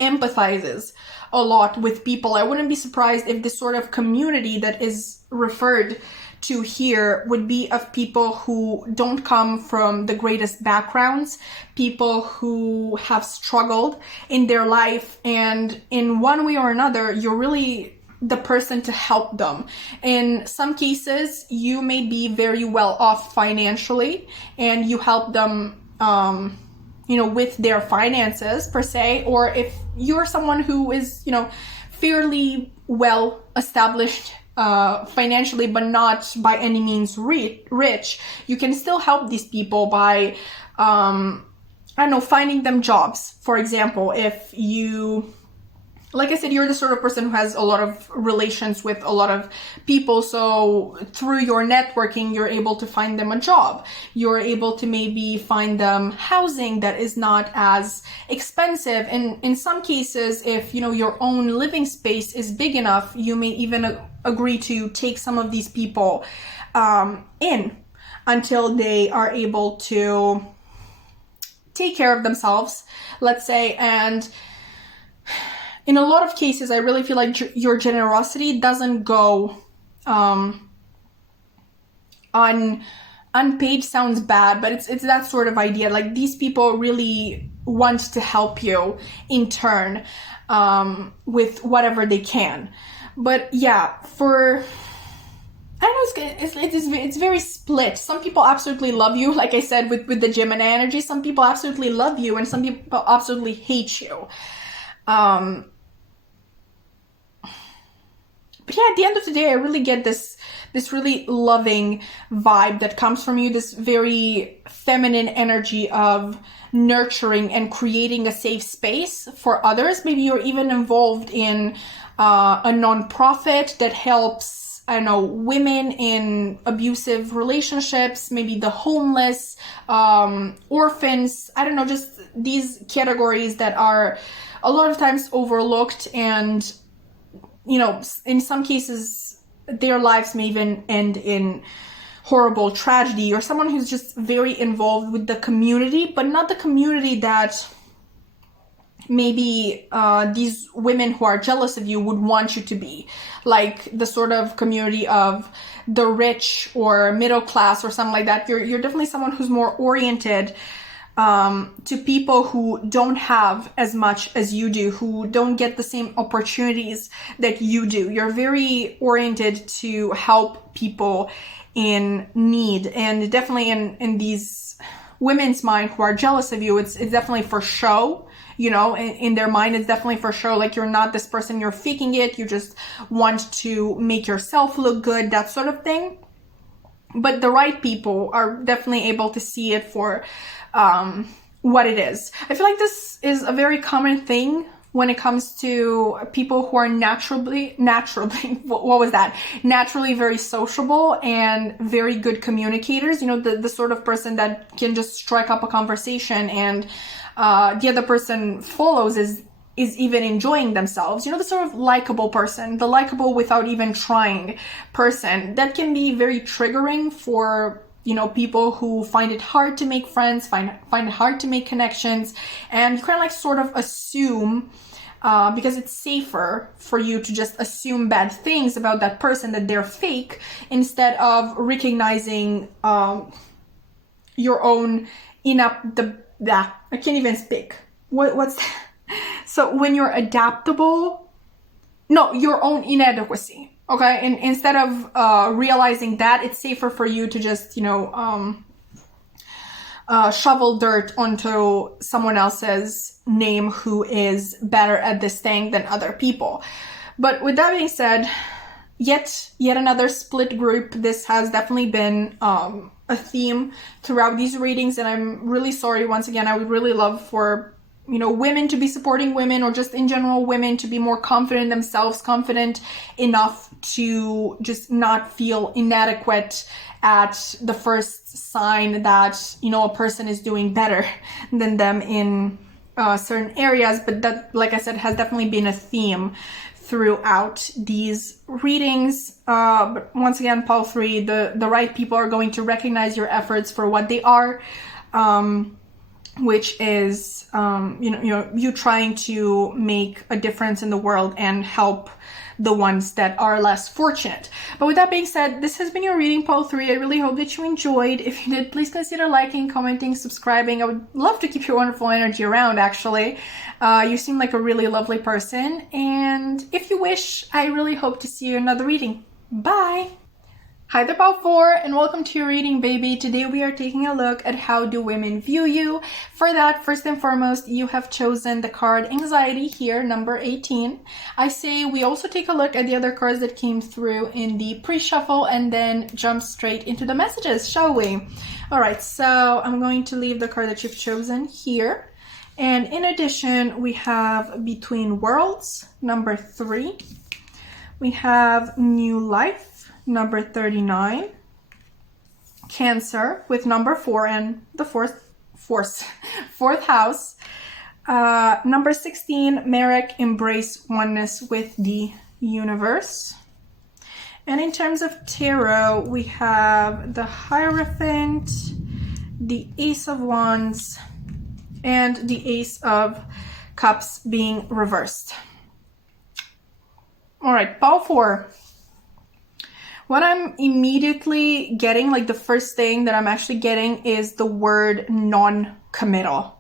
empathizes a lot with people. I wouldn't be surprised if this sort of community that is referred to here would be of people who don't come from the greatest backgrounds, people who have struggled in their life, and in one way or another, you're really the person to help them. In some cases, you may be very well off financially, and you help them with their finances per se, or if you're someone who is, fairly well established financially, but not by any means rich, you can still help these people by, finding them jobs. For example, if you, like I said, you're the sort of person who has a lot of relations with a lot of people. So through your networking, you're able to find them a job. You're able to maybe find them housing that is not as expensive. And in some cases, if, your own living space is big enough, you may even agree to take some of these people in until they are able to take care of themselves, let's say. And in a lot of cases, I really feel like your generosity doesn't go unpaid. Sounds bad, but it's that sort of idea. Like, these people really want to help you in turn with whatever they can. But yeah, I don't know, it's very split. Some people absolutely love you, like I said, with the Gemini energy. Some people absolutely love you, and some people absolutely hate you. But yeah, at the end of the day, I really get this this really loving vibe that comes from you, this very feminine energy of nurturing and creating a safe space for others. Maybe you're even involved in a nonprofit that helps, I don't know, women in abusive relationships, maybe the homeless, orphans, I don't know, just these categories that are a lot of times overlooked, and, you know, in some cases, their lives may even end in horrible tragedy, or someone who's just very involved with the community, but not the community that maybe these women who are jealous of you would want you to be, like the sort of community of the rich or middle class or something like that. You're definitely someone who's more oriented to people who don't have as much as you do, who don't get the same opportunities that you do. You're very oriented to help people in need, and definitely in these women's mind who are jealous of you, it's definitely for show. You know, in their mind, it's definitely for show. Like, you're not this person, you're faking it, you just want to make yourself look good, that sort of thing. But the right people are definitely able to see it for what it is. I feel like this is a very common thing when it comes to people who are naturally, what was that? Naturally very sociable and very good communicators. You know, the sort of person that can just strike up a conversation and the other person follows is even enjoying themselves. You know, the sort of likable person, the likable without even trying person. That can be very triggering for, you know, people who find it hard to make friends, find it hard to make connections, and you kind of like sort of assume, because it's safer for you to just assume bad things about that person, that they're fake, instead of recognizing your own I can't even speak. What's that? So when you're adaptable, no, your own inadequacy. Okay, and instead of realizing that, it's safer for you to just, you know, shovel dirt onto someone else's name who is better at this thing than other people. But with that being said, yet another split group. This has definitely been a theme throughout these readings, and I'm really sorry. Once again, I would really love for, you know, women to be supporting women, or just in general women to be more confident in themselves, confident enough to just not feel inadequate at the first sign that, you know, a person is doing better than them in certain areas. But that, like I said, has definitely been a theme throughout these readings. But once again, Pile 3, the right people are going to recognize your efforts for what they are, which is, you trying to make a difference in the world and help the ones that are less fortunate. But with that being said, this has been your reading, Pile 3. I really hope that you enjoyed. If you did, please consider liking, commenting, subscribing. I would love to keep your wonderful energy around, actually. You seem like a really lovely person. And if you wish, I really hope to see you in another reading. Bye! Hi there, Pile 4, and welcome to your reading, baby. Today we are taking a look at how do women view you. For that, first and foremost, you have chosen the card Anxiety here, number 18. I say we also take a look at the other cards that came through in the pre-shuffle and then jump straight into the messages, shall we? All right, so I'm going to leave the card that you've chosen here. And in addition, we have Between Worlds, number 3. We have New Life, number 39, Cancer with number 4 and the fourth house, number 16, Merrick, Embrace Oneness with the Universe. And in terms of tarot, we have the Hierophant, the Ace of Wands, and the Ace of Cups being reversed. All right, Pile 4. What I'm immediately getting, like the first thing that I'm actually getting, is the word non-committal.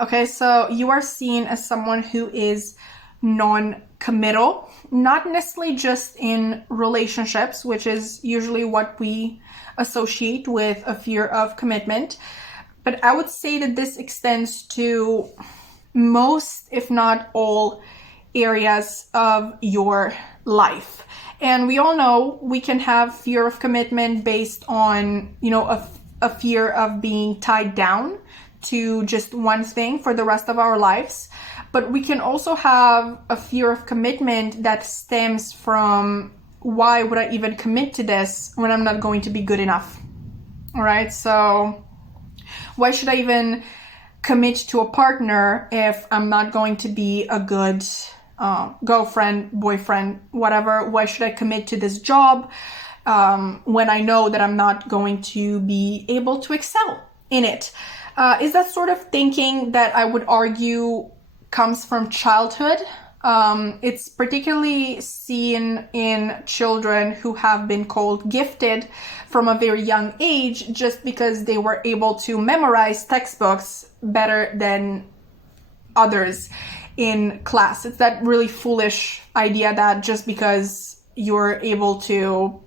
Okay, so you are seen as someone who is non-committal, not necessarily just in relationships, which is usually what we associate with a fear of commitment, but I would say that this extends to most, if not all, areas of your life. And we all know we can have fear of commitment based on, a fear of being tied down to just one thing for the rest of our lives. But we can also have a fear of commitment that stems from, why would I even commit to this when I'm not going to be good enough? All right, so why should I even commit to a partner if I'm not going to be a good girlfriend, boyfriend, whatever? Why should I commit to this job when I know that I'm not going to be able to excel in it? Is that sort of thinking that I would argue comes from childhood. It's particularly seen in children who have been called gifted from a very young age, just because they were able to memorize textbooks better than others in class. It's that really foolish idea that just because you're able to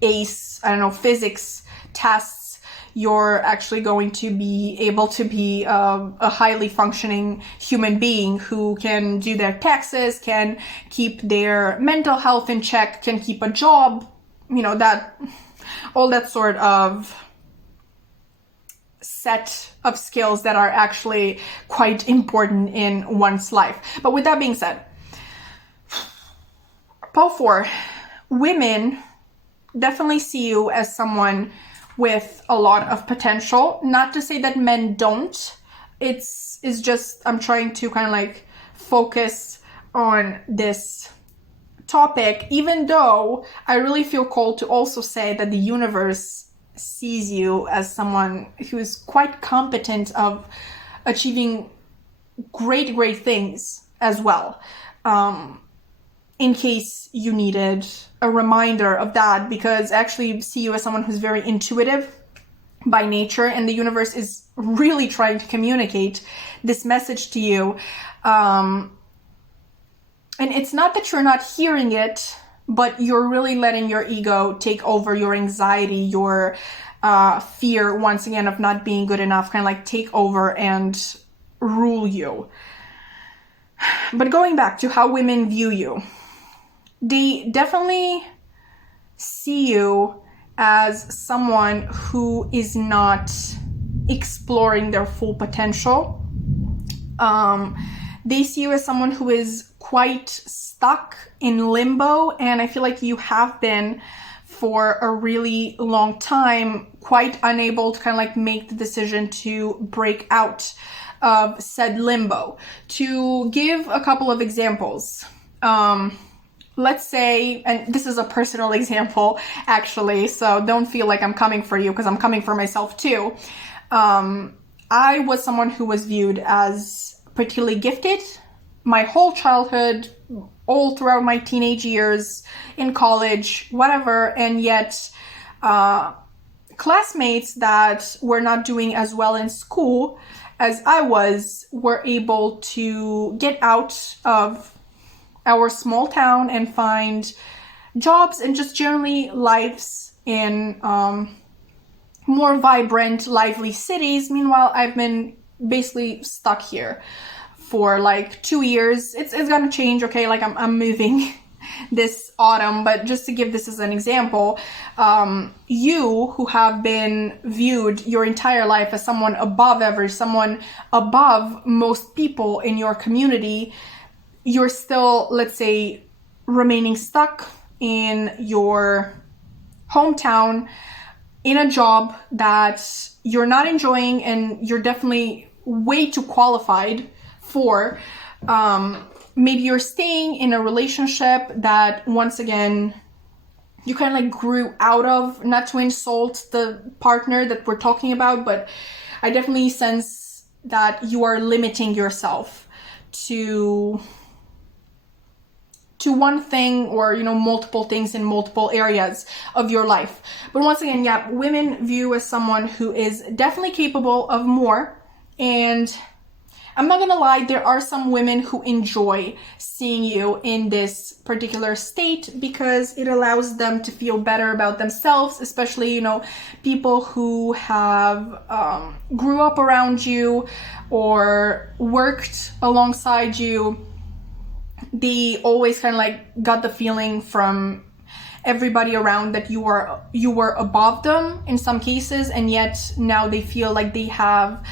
ace, physics tests, you're actually going to be able to be a highly functioning human being who can do their taxes, can keep their mental health in check, can keep a job, all that sort of set of skills that are actually quite important in one's life. But with that being said, Pole 4, women definitely see you as someone with a lot of potential. Not to say that men don't. It's just, I'm trying to kind of focus on this topic, even though I really feel called to also say that the universe sees you as someone who is quite competent of achieving great things as well. In case you needed a reminder of that, because I actually see you as someone who's very intuitive by nature, and the universe is really trying to communicate this message to you. And it's not that you're not hearing it, but you're really letting your ego take over, your anxiety, your fear, once again, of not being good enough, kind of take over and rule you. But going back to how women view you, they definitely see you as someone who is not exploring their full potential. They see you as someone who is quite stuck in limbo, and I feel like you have been for a really long time, quite unable to kind of make the decision to break out of said limbo. To give a couple of examples, let's say, and this is a personal example actually, so don't feel like I'm coming for you, because I'm coming for myself too. I was someone who was viewed as particularly gifted my whole childhood, all throughout my teenage years, in college, whatever, and yet classmates that were not doing as well in school as I was were able to get out of our small town and find jobs and just generally lives in more vibrant, lively cities. Meanwhile, I've been basically stuck here for 2 years. It's gonna change, okay? I'm moving this autumn, but just to give this as an example, you who have been viewed your entire life as someone above average, someone above most people in your community, you're still, let's say, remaining stuck in your hometown in a job that you're not enjoying and you're definitely way too qualified for. Maybe you're staying in a relationship that, once again, you kind of grew out of. Not to insult the partner that we're talking about, but I definitely sense that you are limiting yourself to one thing, or multiple things in multiple areas of your life. But once again, yeah, women view as someone who is definitely capable of more. And I'm not gonna lie, there are some women who enjoy seeing you in this particular state, because it allows them to feel better about themselves, especially people who have grew up around you or worked alongside you They always kind of like got the feeling from everybody around that you were above them in some cases, and yet now they feel like they have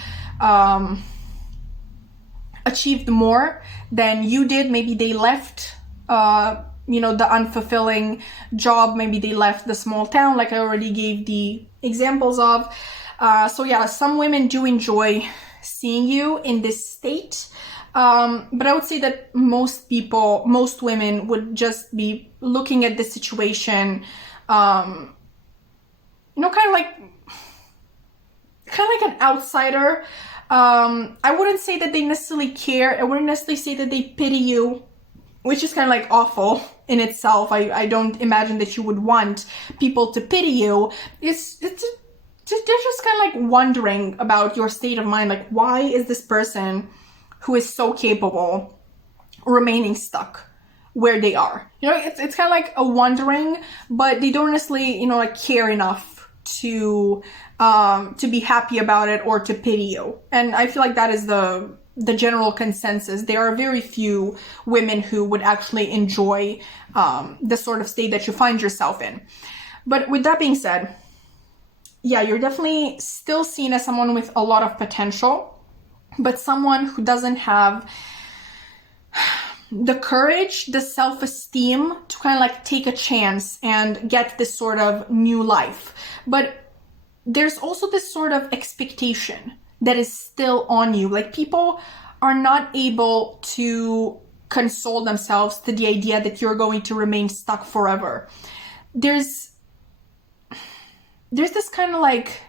achieved more than you did. Maybe they left the unfulfilling job, maybe they left the small town, like I already gave the examples of. So yeah, some women do enjoy seeing you in this state, but I would say that most women would just be looking at this situation, kind of like an outsider. I wouldn't say that they necessarily care. I wouldn't necessarily say that they pity you, which is kind of like awful in itself. I don't imagine that you would want people to pity you. They're just kind of like wondering about your state of mind. Like, why is this person who is so capable remaining stuck where they are? It's kind of like a wondering, but they don't necessarily, like care enough to be happy about it or to pity you. And I feel like that is the general consensus. There are very few women who would actually enjoy the sort of state that you find yourself in. But with that being said, yeah, you're definitely still seen as someone with a lot of potential, but someone who doesn't have the courage, the self-esteem to kind of like take a chance and get this sort of new life. But there's also this sort of expectation that is still on you. Like, people are not able to console themselves to the idea that you're going to remain stuck forever. There's this kind of like,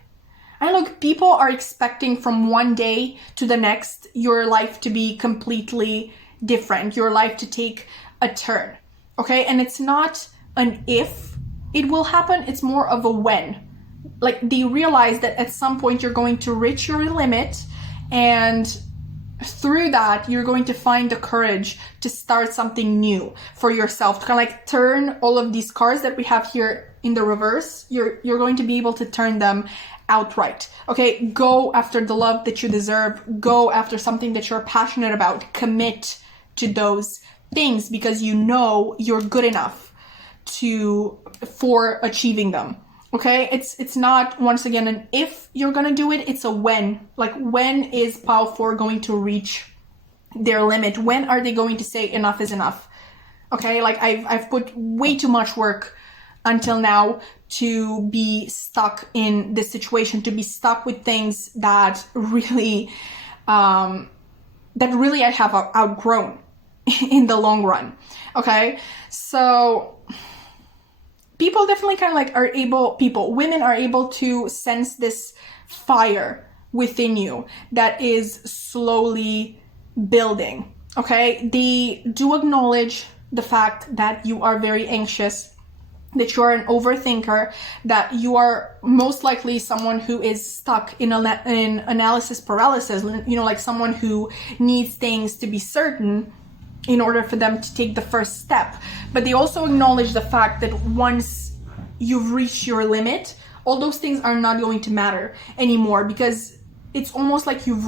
I don't know, people are expecting from one day to the next your life to be completely different, your life to take a turn, okay? And it's not an if it will happen, it's more of a when. Like, they realize that at some point you're going to reach your limit, and through that you're going to find the courage to start something new for yourself, to kind of like turn all of these cards that we have here in the reverse. You're going to be able to turn them outright, okay? Go after the love that you deserve, go after something that you're passionate about, commit to those things because you know you're good enough for achieving them. Okay, it's not, once again, an if you're gonna do it, it's a when. Like, when is Pile 4 going to reach their limit? When are they going to say enough is enough? Okay, like, I've put way too much work until now to be stuck in this situation, to be stuck with things that really I have outgrown in the long run. Okay, so people definitely kind of like women are able to sense this fire within you that is slowly building, okay? They do acknowledge the fact that you are very anxious, that you are an overthinker, that you are most likely someone who is stuck in analysis paralysis, like someone who needs things to be certain in order for them to take the first step. But they also acknowledge the fact that once you've reached your limit, all those things are not going to matter anymore, because it's almost like you've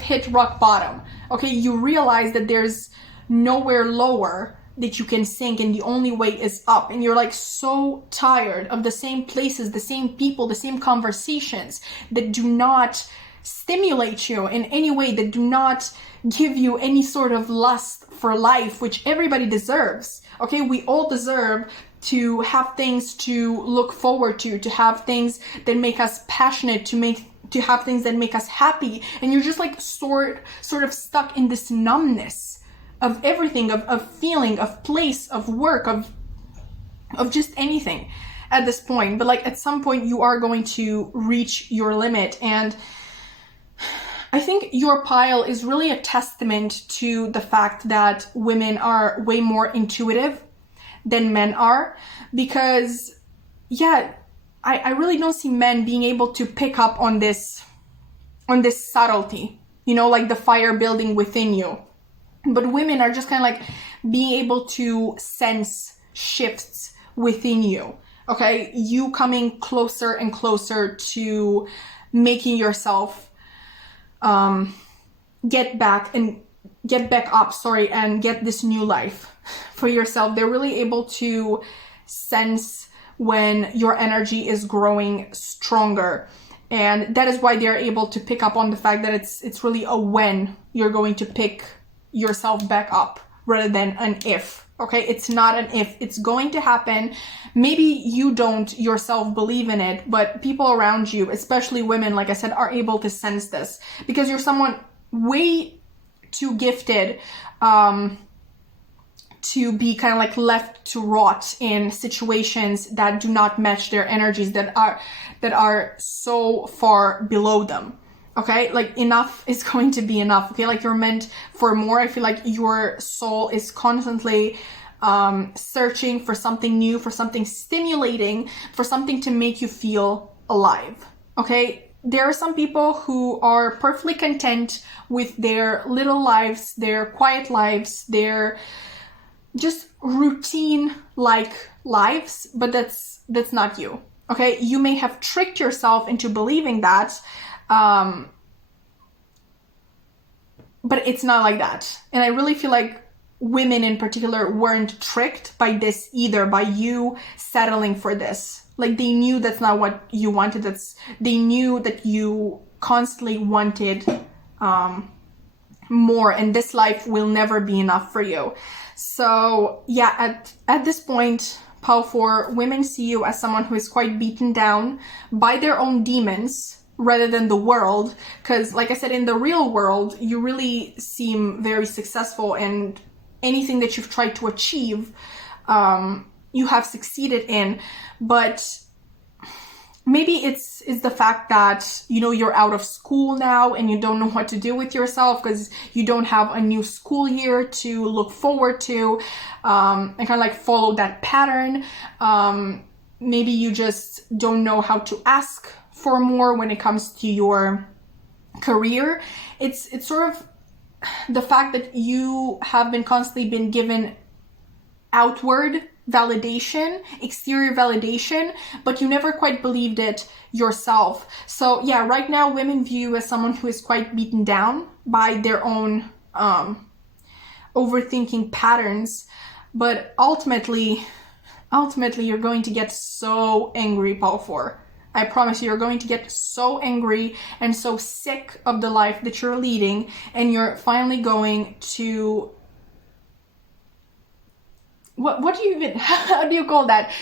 hit rock bottom. Okay, you realize that there's nowhere lower that you can sink, and the only way is up. And you're like so tired of the same places, the same people, the same conversations that do not stimulate you in any way, that do not give you any sort of lust for life, which everybody deserves. Okay, we all deserve to have things to look forward to have things that make us passionate, to have things that make us happy. And you're just like sort of stuck in this numbness of everything, of feeling, of place, of work, of just anything at this point. But like, at some point you are going to reach your limit, and I think your pile is really a testament to the fact that women are way more intuitive than men are, because yeah, I really don't see men being able to pick up on this subtlety, like the fire building within you. But women are just kind of like being able to sense shifts within you, okay? You coming closer and closer to making yourself get back and back up, sorry, and get this new life for yourself. They're really able to sense when your energy is growing stronger. And that is why they're able to pick up on the fact that it's really a when you're going to pick yourself back up rather than an if. Okay, it's not an if, it's going to happen. Maybe you don't yourself believe in it, but people around you, especially women, like I said, are able to sense this because you're someone way too gifted to be kind of like left to rot in situations that do not match their energies, that are so far below them. Okay, like enough is going to be enough. Okay, like you're meant for more. I feel like your soul is constantly searching for something new, for something stimulating, for something to make you feel alive. Okay, there are some people who are perfectly content with their little lives, their quiet lives, their just routine like lives, but that's not you. Okay, you may have tricked yourself into believing that, but it's not like that. And I really feel like women in particular weren't tricked by this either, by you settling for this. Like they knew that's not what you wanted. They knew that you constantly wanted more, and this life will never be enough for you. So yeah, at this point, Pile 4, women see you as someone who is quite beaten down by their own demons rather than the world. Because like I said, in the real world, you really seem very successful, and anything that you've tried to achieve, you have succeeded in. But maybe it's the fact that, you know, you're out of school now and you don't know what to do with yourself because you don't have a new school year to look forward to, and kind of like follow that pattern. Maybe you just don't know how to ask for more when it comes to your career. It's sort of the fact that you have been constantly been given outward validation, exterior validation, but you never quite believed it yourself. So yeah, right now women view you as someone who is quite beaten down by their own overthinking patterns, but ultimately you're going to get so angry, Pile 4. I promise you're going to get so angry and so sick of the life that you're leading, and you're finally going to what do you even, how do you call that?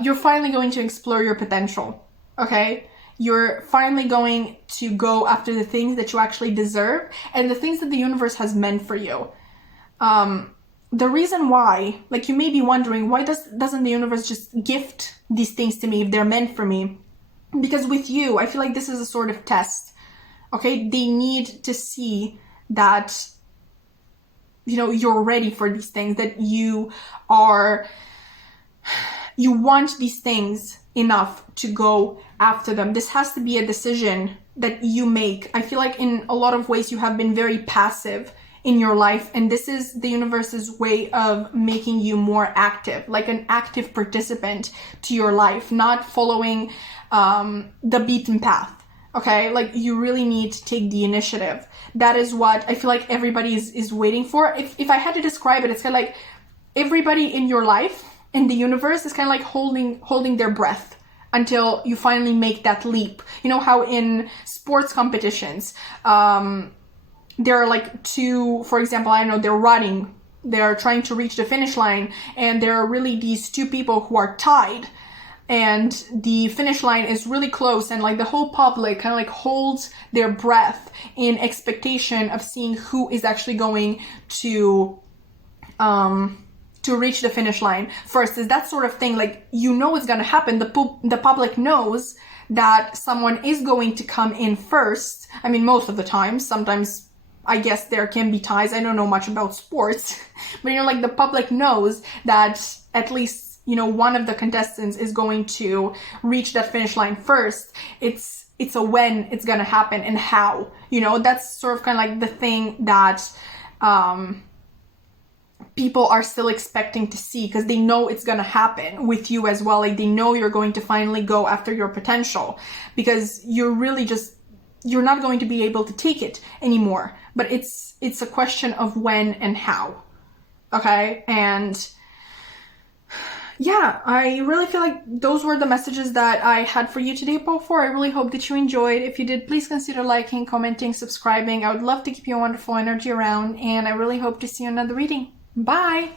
You're finally going to explore your potential, okay? You're finally going to go after the things that you actually deserve and the things that the universe has meant for you. The reason why, like you may be wondering, why doesn't the universe just gift these things to me if they're meant for me? Because with you, I feel like this is a sort of test, okay? They need to see that, you know, you're ready for these things, that you want these things enough to go after them. This has to be a decision that you make. I feel like in a lot of ways you have been very passive in your life, and this is the universe's way of making you more active, like an active participant to your life, not following the beaten path. Okay, like you really need to take the initiative. That is what I feel like everybody is waiting for. If I had to describe it, it's kind of like everybody in your life and the universe is kind of like holding their breath until you finally make that leap. You know how in sports competitions, there are like two, for example, I know they're running, they're trying to reach the finish line, and there are really these two people who are tied, and the finish line is really close, and like the whole public kind of like holds their breath in expectation of seeing who is actually going to reach the finish line first. Is that sort of thing, like, you know, it's going to happen. The public knows that someone is going to come in first. I mean, most of the time. Sometimes I guess there can be ties. I don't know much about sports, but you know, like the public knows that at least, you know, one of the contestants is going to reach that finish line first. It's a when it's going to happen and how, you know, that's sort of kind of like the thing that people are still expecting to see, because they know it's going to happen with you as well. Like they know you're going to finally go after your potential, because you're really just, you're not going to be able to take it anymore but it's a question of when and how. Okay, and yeah, I really feel like those were the messages that I had for you today, Paul 4. I really hope that you enjoyed. If you did, please consider liking, commenting, subscribing. I would love to keep your wonderful energy around, and I really hope to see you in another reading. Bye!